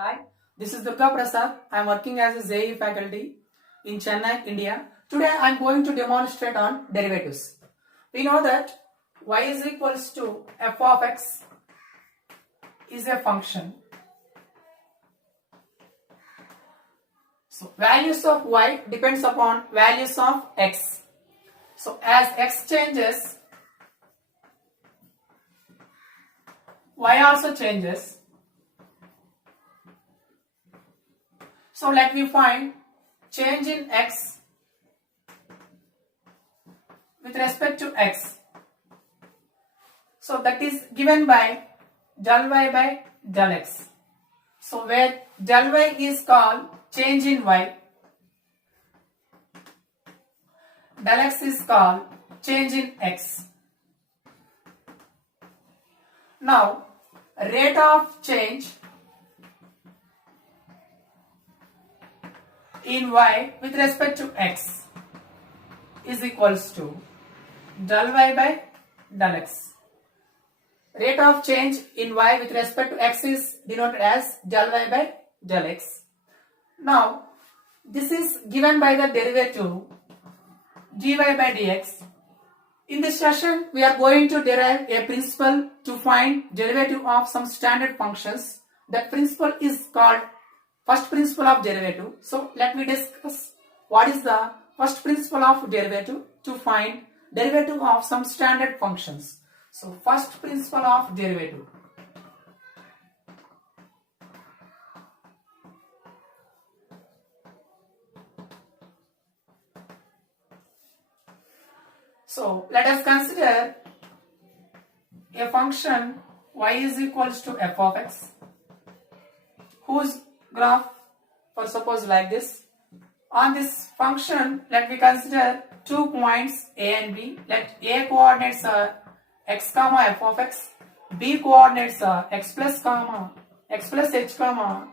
Hi, this is Durga Prasad. I am working as a JEE faculty in Chennai, India. Today I am going to demonstrate on derivatives. We know that y is equals to f of x is a function. So values of y depends upon values of x. So as x changes, y also changes. So let me find change in x with respect to x. So that is given by del y by del x. So where del y is called change in y, del x is called change in x. Now rate of change in y with respect to x is equals to del y by del x. Rate of change in y with respect to x is denoted as del y by del x. Now this is given by the derivative dy by dx. In this session we are going to derive a principle to find derivative of some standard functions. That principle is called first principle of derivative. So let me discuss what is the first principle of derivative to find derivative of some standard functions. So first principle of derivative. So let us consider a function y is equals to f of x, whose graph, for suppose like this. On this function, let me consider 2 points a and b. Let a coordinates are x comma f of x, b coordinates are x plus h comma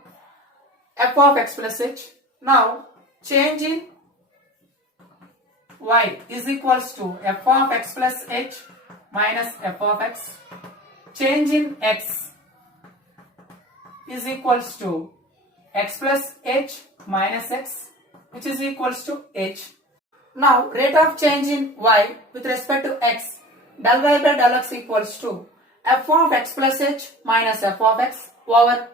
f of x plus h. Now change in y is equals to f of x plus h minus f of x. Change in x is equals to x plus h minus x, which is equals to h. Now rate of change in y with respect to x, del y by del x equals to f of x plus h minus f of x over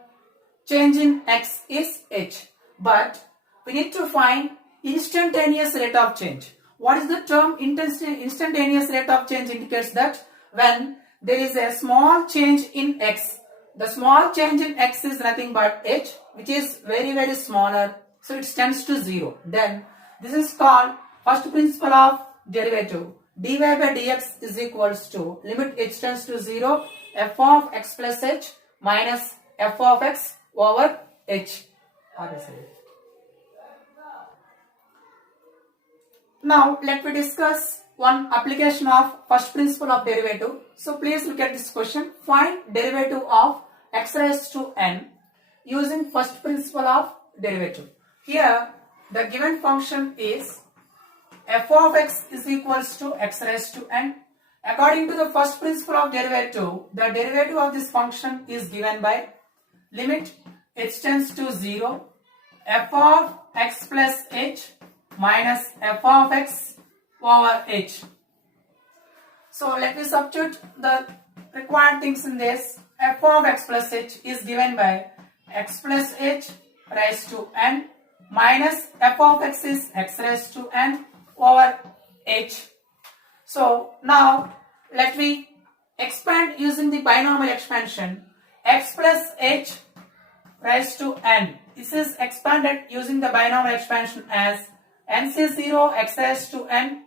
change in x is h. But we need to find instantaneous rate of change. What is the term instantaneous rate of change? Indicates that when there is a small change in x, the small change in x is nothing but h, which is very smaller, so it tends to 0. Then this is called first principle of derivative. dy by dx is equals to limit h tends to 0 f of x plus h minus f of x over h. Now let me discuss one application of first principle of derivative. So please look at this question. Find derivative of x raised to n using first principle of derivative. Here the given function is f of x is equals to x raised to n. According to the first principle of derivative, the derivative of this function is given by limit h tends to 0 f of x plus h minus f of x over h. So let me substitute the required things in this. F of x plus h is given by x plus h raised to n minus f of x is x raised to n over h. So now let me expand using the binomial expansion. X plus h raised to n. This is expanded using the binomial expansion as nc0 x raised to n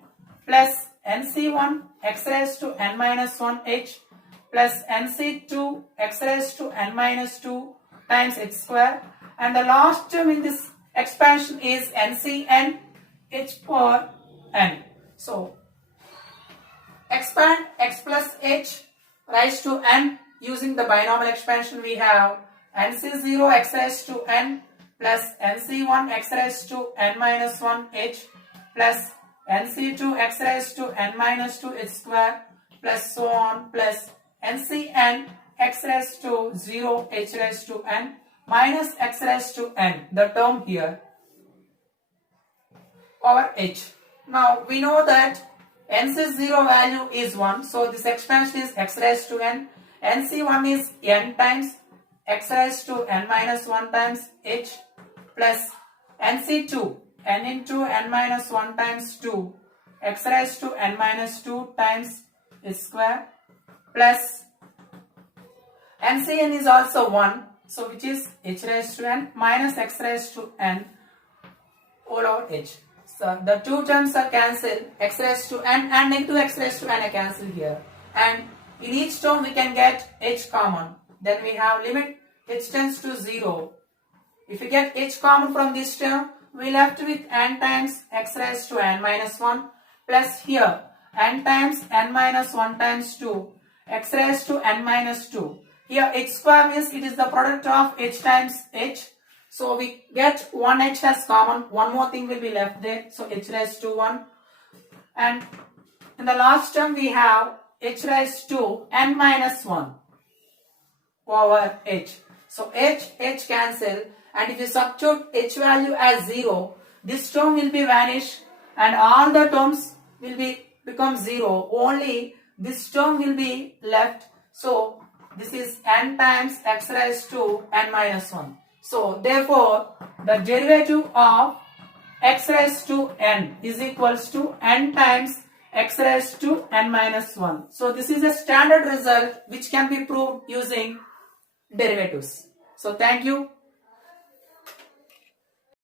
plus nc1 x raised to n minus 1 h plus nc2 x raised to n minus 2 times h square, and the last term in this expansion is ncn h power n. So expand x plus h raised to n using the binomial expansion. We have nc0 x raised to n plus nc1 x raised to n minus 1 h plus nc2 x raised to n minus 2 h square plus so on plus ncn x raised to 0 h raised to n minus x raised to n, the term here, over h. Now we know that NC0 value is 1, so this expansion is x raised to n. NC1 is n times x raised to n minus 1 times h, plus NC2 n into n minus 1 times 2 x raised to n minus 2 times h square, plus NCn is also 1, so which is h raised to n minus x raised to n all over h. So the two terms are cancelled, x raised to n and negative x raised to n are cancelled here, and in each term we can get h common. Then we have limit h tends to 0. If we get h common from this term, we left with n times x raised to n minus 1, plus here n times n minus 1 times 2 x raised to n minus 2. Here h square means it is the product of h times h. So we get 1h as common, one more thing will be left there, so h raised to 1. And in the last term we have h raised to n minus 1 over h. So h cancel, and if you substitute h value as 0, this term will be vanished and all the terms will become 0. Only this term will be left. So this is n times x raised to n minus 1. So therefore the derivative of x raised to n is equals to n times x raised to n minus 1. So this is a standard result which can be proved using derivatives. So thank you.